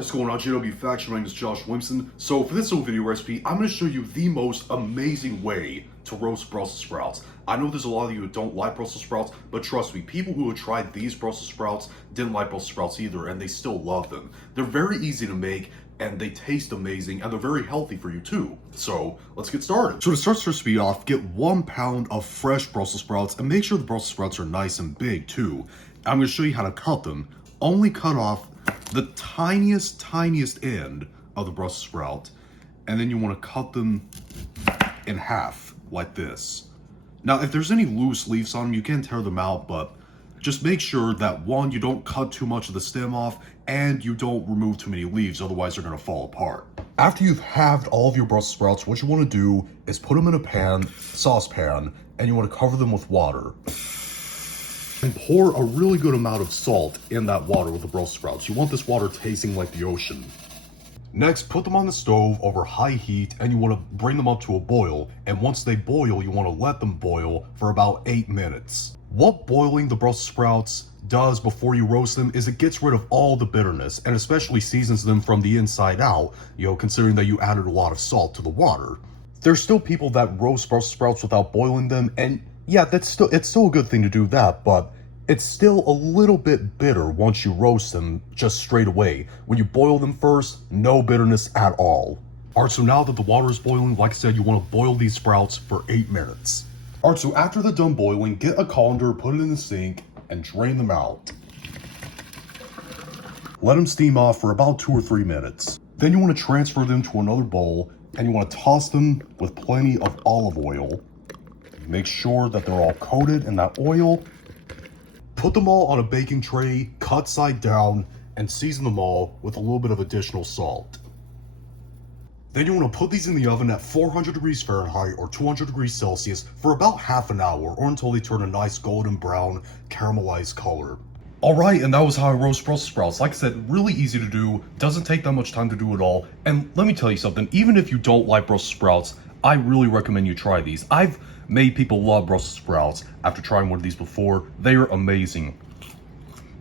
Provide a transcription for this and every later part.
What is going on, JW Faction? My name is Josh Williamson. So for this little video recipe, I'm going to show you the most amazing way to roast Brussels sprouts. I know there's a lot of you who don't like Brussels sprouts, but trust me, people who have tried these Brussels sprouts didn't like Brussels sprouts either, and they still love them. They're very easy to make, and they taste amazing, and they're very healthy for you too. So let's get started. So to start this recipe off, get 1 pound of fresh Brussels sprouts, and make sure the Brussels sprouts are nice and big too. I'm going to show you how to cut them. Only cut off the tiniest end of the Brussels sprout, and then you want to cut them in half like this. Now, if there's any loose leaves on them, you can tear them out, but just make sure that one, you don't cut too much of the stem off, and you don't remove too many leaves, otherwise they're going to fall apart. After you've halved all of your Brussels sprouts, what you want to do is put them in a saucepan, and you want to cover them with water. And pour a really good amount of salt in that water with the Brussels sprouts. You want this water tasting like the ocean. Next, put them on the stove over high heat, and you want to bring them up to a boil. And once they boil, you want to let them boil for about 8 minutes. What boiling the Brussels sprouts does before you roast them is it gets rid of all the bitterness, and especially seasons them from the inside out, considering that you added a lot of salt to the water. There's still people that roast Brussels sprouts without boiling them, and yeah, it's still a good thing to do that, but it's still a little bit bitter once you roast them just straight away. When you boil them first, no bitterness at all. Alright, so now that the water is boiling, like I said, you want to boil these sprouts for 8 minutes. Alright, so after they're done boiling, get a colander, put it in the sink, and drain them out. Let them steam off for about 2 or 3 minutes. Then you want to transfer them to another bowl, and you want to toss them with plenty of olive oil. Make sure that they're all coated in that oil. Put them all on a baking tray, cut side down, and season them all with a little bit of additional salt. Then you want to put these in the oven at 400 degrees Fahrenheit or 200 degrees Celsius for about half an hour, or until they turn a nice golden brown caramelized color. Alright, and that was how I roast Brussels sprouts. Like I said, really easy to do, doesn't take that much time to do it all, and let me tell you something, even if you don't like Brussels sprouts, I really recommend you try these. I've made people love Brussels sprouts after trying one of these before. They are amazing.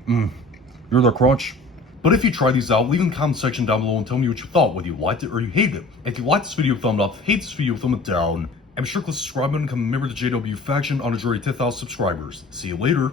You're the crunch. But if you try these out, leave in the comment section down below and tell me what you thought, whether you liked it or you hated it. If you liked this video, thumb up. If you hate this video, thumb it down. And be sure to click the subscribe button and become a member of the JW Faction on a journey to 10,000 subscribers. See you later.